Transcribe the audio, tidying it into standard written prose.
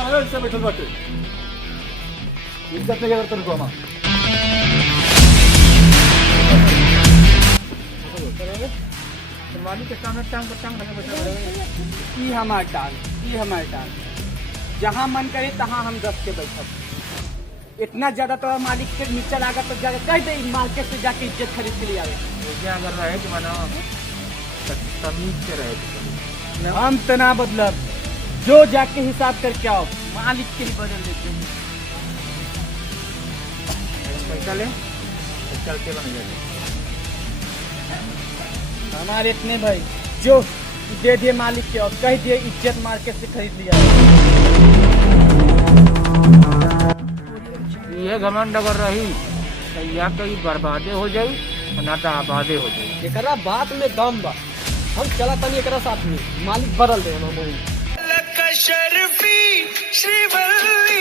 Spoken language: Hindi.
बारह से बैठल बाटे इज्जत नहीं करते को हम मालिक के सामने टांग पर टांग लगे बैठे ई हमार टांग जहाँ मन करे तहाँ हम दस के बैठब। इतना ज्यादा तो मालिक के नीचे लागत तो ज्यादा कह दे मार्केट से जाके इज्जत खरीद के लिए आवे। क्या अगर रहे कि मानो तमीज से रहे हम तना बदलब जो जाके हिसाब करके आओ मालिक के ही बदल देते हैं। पैसा ले चलते बन जाते हमारे इतने भाई जो दे दिए मालिक के और कह दिए इज्जत मार्केट से खरीद लिया। ये घमंड अगर रही तो या कहीं बर्बादे हो जाई ना तो आबादे हो जाई। एकरा बात में दम बा हम चला तनी एकरा साथ में मालिक बदल दे हम शर्फी श्रीवल्ली